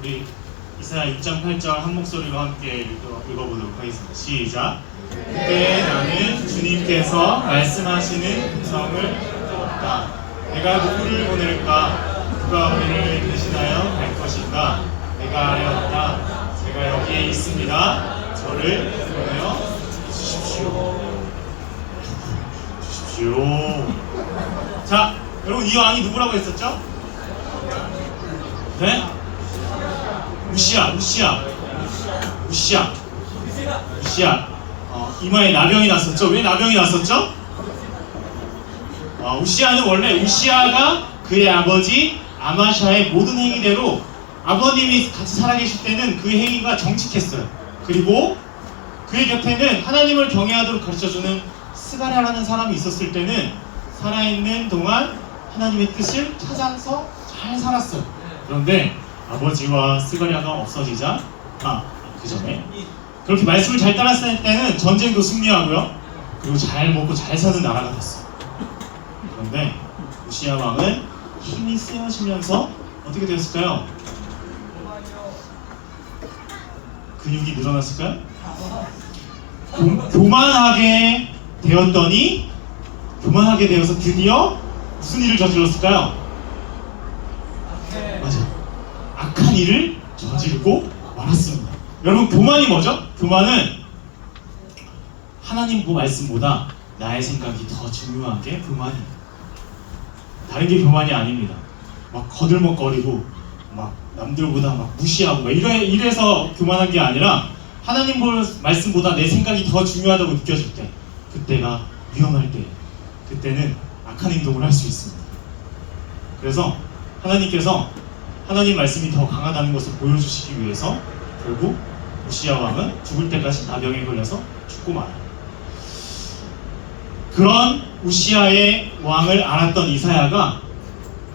우리 이사야 2.8절 한 목소리로 함께 읽어, 읽어보도록 하겠습니다. 시작. 그때 나는 주님께서 말씀하시는 음성을 들었다. 내가 누구를 보낼까? 누가 우리를 대신하여 갈 것인가? 내가 아뢰었다. 제가 여기에 있습니다. 저를 보내어 주십시오. 주십시오. 자, 여러분 이 왕이 누구라고 했었죠? 네? 우시아, 우시아, 우시아, 우시아. 어, 이마에 나병이 났었죠. 왜 나병이 났었죠? 어, 우시아는 원래 우시아가 그의 아버지 아마샤의 모든 행위대로 아버님이 같이 살아계실 때는 그 행위가 정직했어요. 그리고 그의 곁에는 하나님을 경외하도록 가르쳐주는 스가랴라는 사람이 있었을 때는 살아있는 동안 하나님의 뜻을 찾아서 잘 살았어요. 그런데 아버지와 스가랴가 없어지자 아, 그 전에 그렇게 말씀을 잘 따랐을 때는 전쟁도 승리하고요. 그리고 잘 먹고 잘 사는 나라가 됐어요. 그런데 우시아 왕은 힘이 쓰여지면서 어떻게 되었을까요? 근육이 늘어났을까요? 교, 교만하게 되었더니 교만하게 되어서 드디어 무슨 일을 저질렀을까요? 악한 일을 저지르고 말았습니다. 여러분 교만이 뭐죠? 교만은 하나님 그 말씀보다 나의 생각이 더 중요한 게 교만이에요. 다른 게 교만이 아닙니다. 막 거들먹거리고 막 남들보다 막 무시하고 막 이래, 이래서 교만한 게 아니라 하나님 볼 말씀보다 내 생각이 더 중요하다고 느껴질 때 그때가 위험할 때 그때는 악한 행동을 할 수 있습니다. 그래서 하나님께서 하나님 말씀이 더 강하다는 것을 보여주시기 위해서 결국 우시아 왕은 죽을 때까지 나병에 걸려서 죽고 말아요. 그런 우시아의 왕을 알았던 이사야가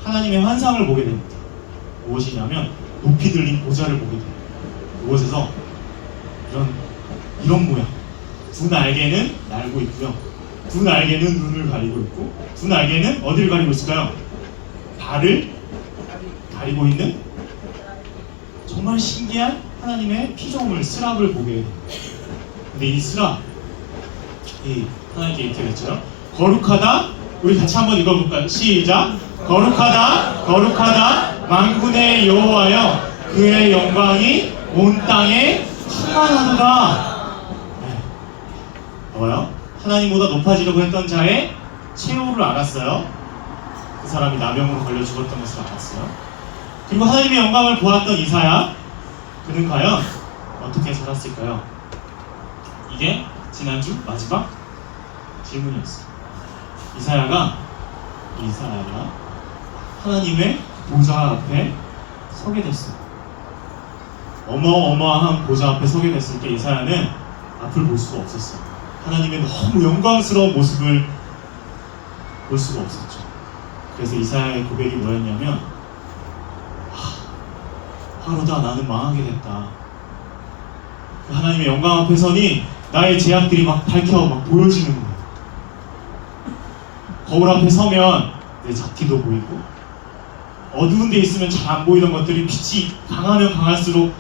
하나님의 환상을 보게 됩니다. 무엇이냐면 높이 들린 보좌를 보게 돼요. 그곳에서 이런 이런 모양. 두 날개는 날고 있고요. 두 날개는 눈을 가리고 있고 두 날개는 어디를 가리고 있을까요? 발을 가리고 있는 정말 신기한 하나님의 피조물 스랍을 보게 돼요. 근데 이 스랍 이 하나님께 이렇게 됐죠. 거룩하다. 우리 같이 한번 읽어볼까요? 시작. 거룩하다, 거룩하다, 만군의 여호와여, 그의 영광이 온 땅에 충만하도다. 네. 뭐요? 하나님보다 높아지려고 했던 자의 최후를 알았어요. 그 사람이 나병으로 걸려 죽었던 것을 알았어요. 그리고 하나님의 영광을 보았던 이사야, 그는 과연 어떻게 살았을까요? 이게 지난주 마지막 질문이었어요. 이사야가 이사야가 하나님의 보좌 앞에 서게 됐어요. 어마어마한 보좌 앞에 서게 됐을 때 이사야는 앞을 볼 수가 없었어요. 하나님의 너무 영광스러운 모습을 볼 수가 없었죠. 그래서 이사야의 고백이 뭐였냐면 하, 하루다 나는 망하게 됐다. 그 하나님의 영광 앞에 서니 나의 제약들이 막 밝혀 막 보여지는 거예요. 거울 앞에 서면 내 잡티도 보이고 어두운 데 있으면 잘 안 보이던 것들이 빛이 강하면 강할수록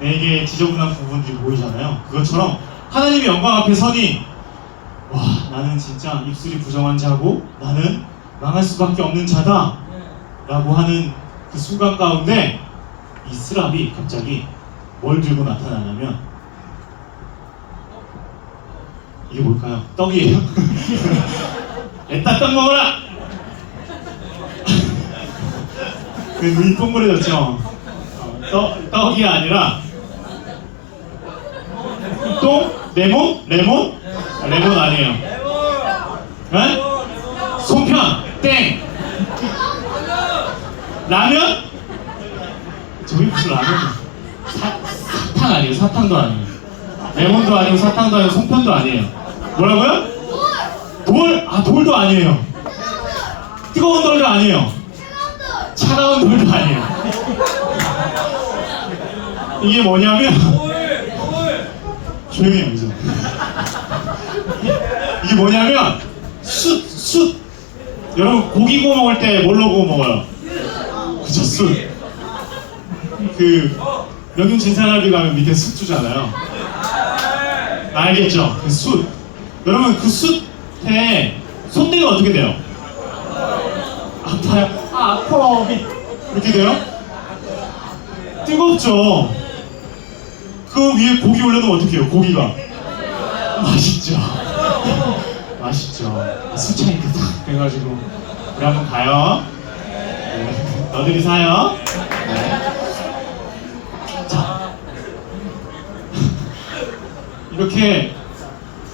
내게 지저분한 부분들이 보이잖아요. 그것처럼 하나님의 영광 앞에 서니 와 나는 진짜 입술이 부정한 자고 나는 망할 수밖에 없는 자다 라고 하는 그 순간 가운데 이 스랍이 갑자기 뭘 들고 나타나냐면 이게 뭘까요? 떡이에요. 애따 떡 먹어라! 그 눈이 동그래졌죠? 어, 떡, 떡이 아니라 똥? 레몬? 레몬? 아, 레몬 아니에요. 네? 송편? 땡! 라면? 무슨 라면? 사, 사탕 아니에요. 사탕도 아니에요. 레몬도 아니고 사탕도 아니고 송편도 아니에요. 뭐라고요? 돌? 아 돌도 아니에요. 뜨거운 돌도 아니에요. 차가운 돌도 아니에요. 이게 뭐냐면 조용히 해요 이제. 이게 뭐냐면 숯, 숯. 여러분 고기 구워 먹을 때 뭘로 구워 먹어요? 그쵸 숯. 그 명륜 진사갈비 가면 밑에 숯 주잖아요. 알겠죠? 그 숯. 여러분 그 숯에 손대면 어떻게 돼요? 아파요? 아 아파. 이렇게 돼요? 뜨겁죠. 그 위에 고기 올려놓으면 어떻게 해요? 고기가 맛있죠. 맛있죠. 수차 이렇게 탁 돼가지고 우리 한번 가요. 네. 너들이 사요. 네. 자 이렇게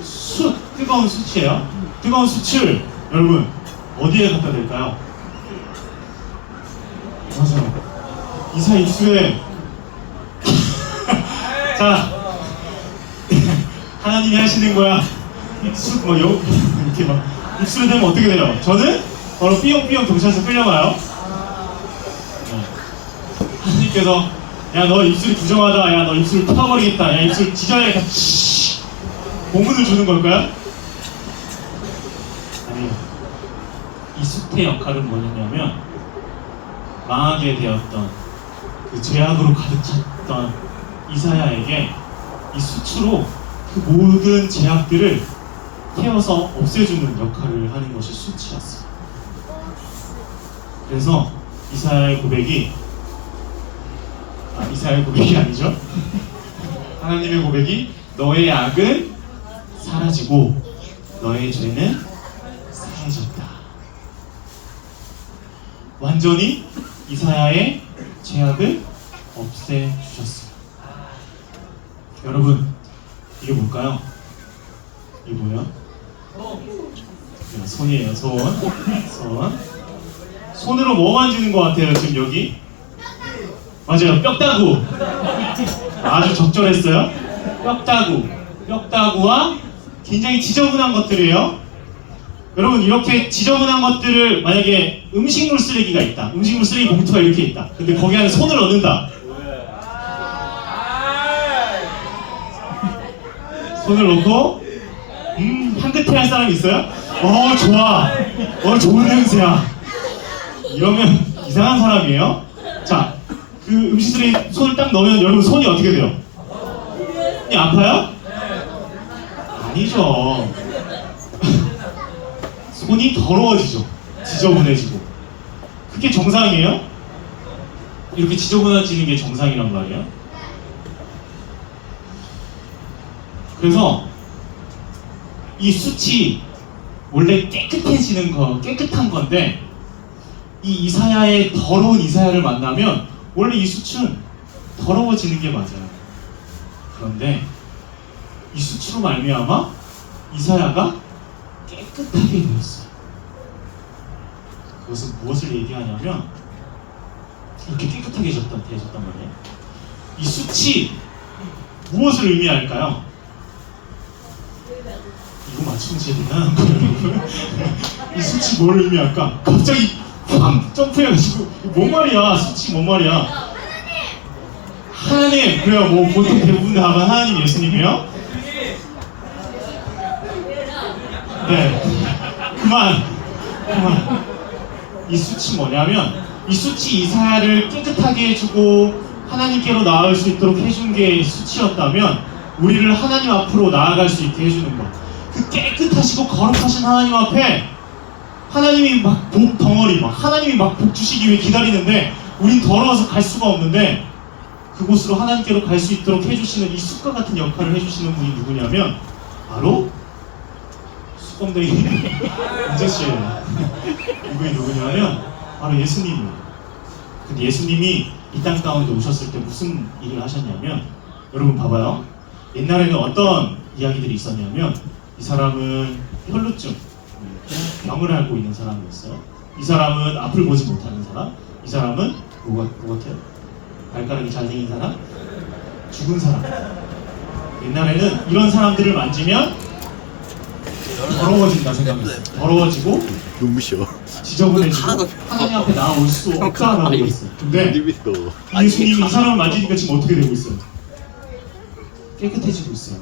숯 뜨거운 숯이에요. 뜨거운 숯을 여러분 어디에 갖다 댈까요? 맞아요. 이사 입술에 자 하나님이 하시는 거야. 숯뭐 이렇게 막 입술에 대면 어떻게 돼요? 저는 바로 삐용삐용 경찰서 끌려가요. 네. 하나님께서 야 너 입술이 부정하다. 야 너 입술 터버리겠다. 야 입술 찢어야겠다. 치 공문을 주는 걸까요? 아니요. 이 숯의 역할은 뭐냐면 망하게 되었던 그 죄악으로 가득 찼던 이사야에게 이 수치로 그 모든 제약들을 태워서 없애주는 역할을 하는 것이 수치였어요. 그래서 이사야의 고백이 아 이사야의 고백이 아니죠? 하나님의 고백이 너의 악은 사라지고 너의 죄는 사해졌다. 완전히 이사야의 죄악을 없애주셨어요. 여러분, 이게 뭘까요? 이게 뭐예요? 네, 손이에요, 손. 손. 손으로 뭐 만지는 것 같아요, 지금 여기? 맞아요, 뼈다구. 아주 적절했어요. 뼈다구. 뼈다구와 굉장히 지저분한 것들이에요. 여러분 이렇게 지저분한 것들을 만약에 음식물 쓰레기가 있다. 음식물 쓰레기 봉투가 이렇게 있다. 근데 거기 안에 손을 넣는다. 손을 넣고 음 향긋해 할 사람 있어요? 어 좋아. 어 좋은 냄새야. 이러면 이상한 사람이에요. 자, 그 음식 쓰레기 손을 딱 넣으면 여러분 손이 어떻게 돼요? 손이 아파요? 아니죠. 손이 더러워지죠. 지저분해지고. 그게 정상이에요? 이렇게 지저분해지는 게 정상이란 말이에요. 그래서 이 숯이 원래 깨끗해지는 거, 깨끗한 건데 이 이사야의 더러운 이사야를 만나면 원래 이 숯은 더러워지는 게 맞아요. 그런데 이 숯으로 말미암아 이사야가 깨끗하게 되었어요. 그것은 무엇을 얘기하냐면 이렇게 깨끗하게 되었단, 되었단 말이에요. 이 숯이 무엇을 의미할까요? 이거 맞추면 제가 대단한 거예요. 이 숯이 뭘 의미할까? 갑자기 팡 점프해가지고 뭔 말이야? 숯이 뭔 말이야? 하나님 그래요. 뭐 보통 대부분 다가 하나님 예수님이요. 네. 그만. 그만. 이 수치 뭐냐면 이 수치 이사야를 깨끗하게 해주고 하나님께로 나아갈 수 있도록 해준 게 수치였다면 우리를 하나님 앞으로 나아갈 수 있게 해주는 것. 그 깨끗하시고 거룩하신 하나님 앞에 하나님이 막 복 덩어리 막 하나님이 막 복 주시기 위해 기다리는데 우린 더러워서 갈 수가 없는데 그곳으로 하나님께로 갈 수 있도록 해주시는 이 숲과 같은 역할을 해주시는 분이 누구냐면 바로 수검댕이 은재씨예요. 이분이 누구냐면 바로 예수님이에요. 근데 예수님이 이 땅 가운데 오셨을 때 무슨 일을 하셨냐면 여러분 봐봐요. 옛날에는 어떤 이야기들이 있었냐면 이 사람은 혈루증, 병을 앓고 있는 사람이었어요. 이 사람은 앞을 보지 못하는 사람, 이 사람은 뭐, 같- 뭐 같아요? 발가락이 잘생긴 사람, 죽은 사람. 옛날에는 이런 사람들을 만지면 더러워진다 생각했어요. 더러워지고 눈부셔. 지저분해지고 하나님 앞에 나올 수 없다라고 했어요. 근데 눈부셔. 예수님이 이 사람을 만지니까 지금 어떻게 되고 있어요? 깨끗해지고 있어요.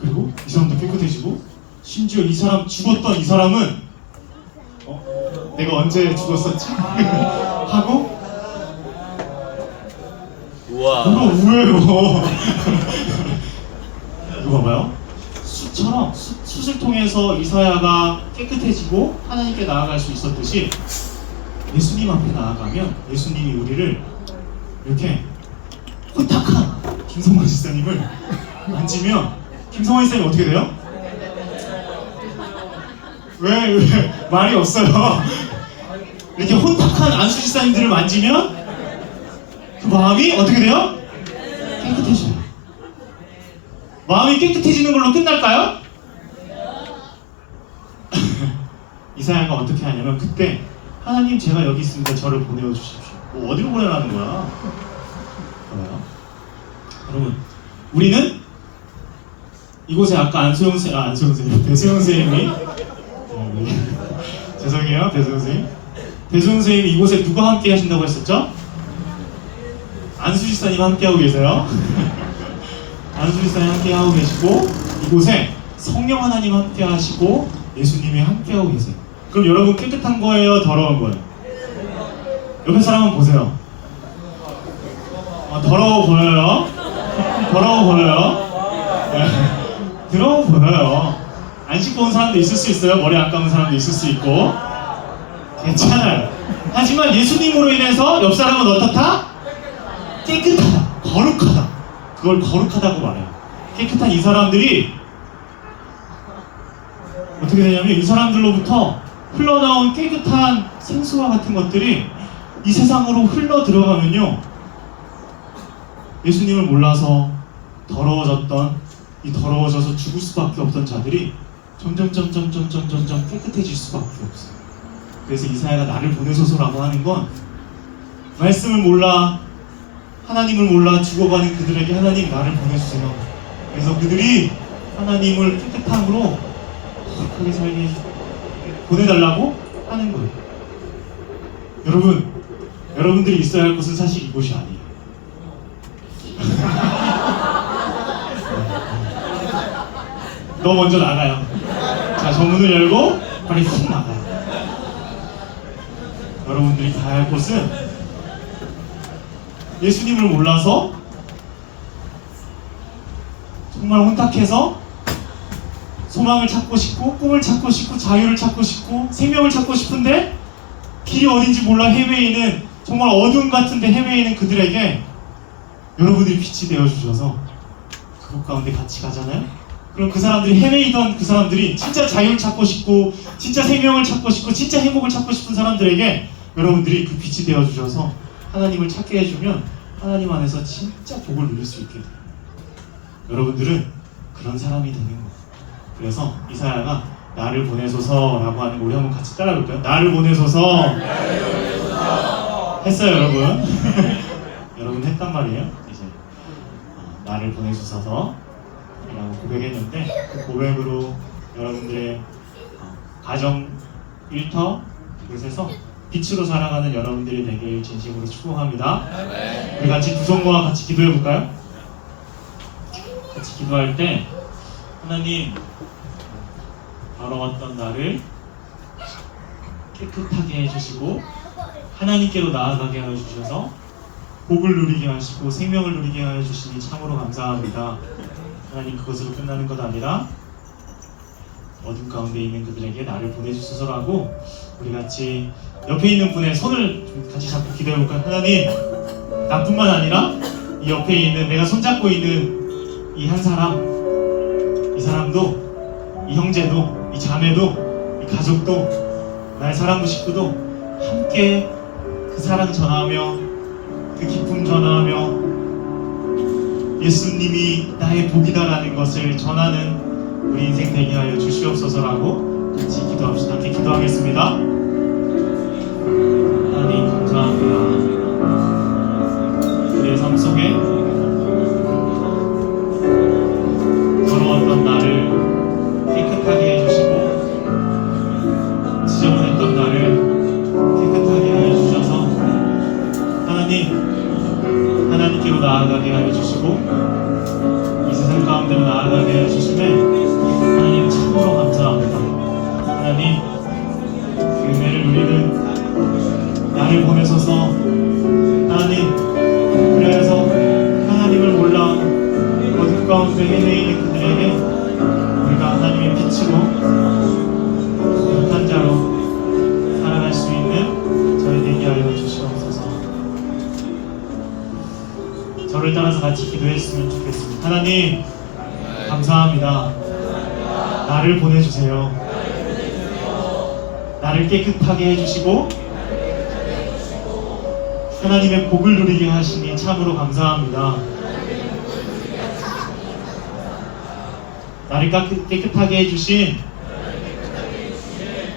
그리고 이 사람도 깨끗해지고 심지어 이 사람 죽었던 이 사람은 어? 내가 언제 죽었었지? 하고 우와. 뭐가 우예요? 이거 봐봐요. 숯처럼 숯, 숯을 통해서 이사야가 깨끗해지고 하나님께 나아갈 수 있었듯이 예수님 앞에 나아가면 예수님이 우리를 이렇게 호탁한 김성만 지사님을 만지면 김성만 지사님 어떻게 돼요? 왜, 왜 말이 없어요? 이렇게 혼탁한 안수 지사님들을 만지면 그 마음이 어떻게 돼요? 깨끗해져요. 마음이 깨끗해지는 걸로 끝날까요? 이사야가 어떻게 하냐면 그때 하나님 제가 여기 있습니다. 저를 보내어 주십시오. 뭐 어디로 보내라는 거야? 봐봐요. 여러분, 우리는 이곳에 아까 안소영 쌤, 아 안소영 쌤, 배소영 쌤이 음, 죄송해요, 배소영 쌤. 배소영 쌤이 이곳에 누가 함께 하신다고 했었죠? 안수지사님 함께 하고 계세요. 안수지사님 함께하고 계시고 이곳에 성령 하나님 함께하시고 예수님이 함께하고 계세요. 그럼 여러분 깨끗한 거예요, 더러운 거예요? 옆에 사람 한번 보세요. 아, 더러워 보여요? 더러워 보여요? 네. 더러워 보여요. 안 씻고 온 사람도 있을 수 있어요. 머리 안 감은 사람도 있을 수 있고. 괜찮아요. 하지만 예수님으로 인해서 옆 사람은 어떻다? 깨끗하다, 거룩하다. 그걸 거룩하다고 말해요. 깨끗한 이 사람들이 어떻게 되냐면 이 사람들로부터 흘러나온 깨끗한 생수와 같은 것들이 이 세상으로 흘러 들어가면요. 예수님을 몰라서 더러워졌던 이 더러워져서 죽을 수밖에 없던 자들이 점점 점점 점점 점점 깨끗해질 수밖에 없어요. 그래서 이사야가 나를 보내소서라고 하는 건 말씀을 몰라 하나님을 몰라 죽어가는 그들에게 하나님 나를 보내주세요. 그래서 그들이 하나님을 깨끗함으로 거룩하게 살게 보내달라고 하는 거예요. 여러분, 여러분들이 있어야 할 곳은 사실 이곳이 아니에요. 너 먼저 나가요. 자, 저 문을 열고 빨리 훅 나가요. 여러분들이 가야 할 곳은 예수님을 몰라서 정말 혼탁해서 소망을 찾고 싶고 꿈을 찾고 싶고 자유를 찾고 싶고 생명을 찾고 싶은데 길이 어딘지 몰라 해외에 있는 정말 어둠 같은데 해외에 있는 그들에게 여러분들이 빛이 되어 주셔서 그곳 가운데 같이 가잖아요. 그럼 그 사람들이 해외이던 그 사람들이 진짜 자유를 찾고 싶고 진짜 생명을 찾고 싶고 진짜 행복을 찾고 싶은 사람들에게 여러분들이 그 빛이 되어 주셔서 하나님을 찾게 해주면 하나님 안에서 진짜 복을 누릴 수 있게 돼요. 여러분들은 그런 사람이 되는 거예요. 그래서 이사야가 나를 보내소서라고 하는 거 우리 한번 같이 따라해볼까요? 나를 보내소서. 했어요, 여러분. 여러분 했단 말이에요. 이제 어, 나를 보내주셔서 라고 고백했는데 그 고백으로 여러분들의 어, 가정 일터 그곳에서 빛으로 살아가는 여러분들이 되길 진심으로 축복합니다. 우리 같이 두 손과 같이 기도해 볼까요? 같이 기도할 때 하나님 더러웠던 나를 깨끗하게 해주시고 하나님께로 나아가게 하여 주셔서 복을 누리게 하시고 생명을 누리게 하여 주시니 참으로 감사합니다. 하나님 그것으로 끝나는 것 아니라 어둠 가운데 있는 그들에게 나를 보내주소서라고 우리 같이 옆에 있는 분의 손을 좀 같이 잡고 기도해 볼까요? 하나님 나뿐만 아니라 이 옆에 있는 내가 손잡고 있는 이 한 사람 이 사람도 이 형제도 이 자매도 이 가족도 나의 사랑부 식구도 함께 그 사랑 전하며 그 기쁨 전하며 예수님이 나의 복이다라는 것을 전하는 우리 인생 되게 하여 주시옵소서라고 같이 기도합시다. 함께 기도하겠습니다. 하나님께로 나아가게 하여 주시고 따라서 같이 기도했으면 좋겠습니다. 하나님 감사합니다. 나를 보내주세요. 나를 깨끗하게 해주시고 하나님의 복을 누리게 하시니 참으로 감사합니다. 나를 깨끗- 깨끗하게 해주신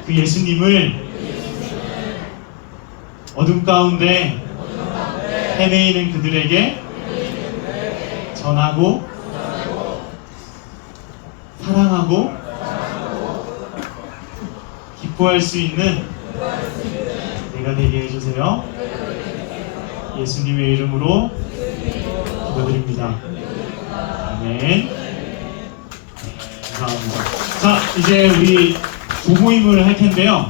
그 예수님을 어둠 가운데 헤매이는 그들에게 전하고 사랑하고 기뻐할 수 있는 내가 되게 해주세요. 예수님의 이름으로 기도드립니다. 아멘. 감사합니다. 자, 이제 우리 조모임을 할 텐데요.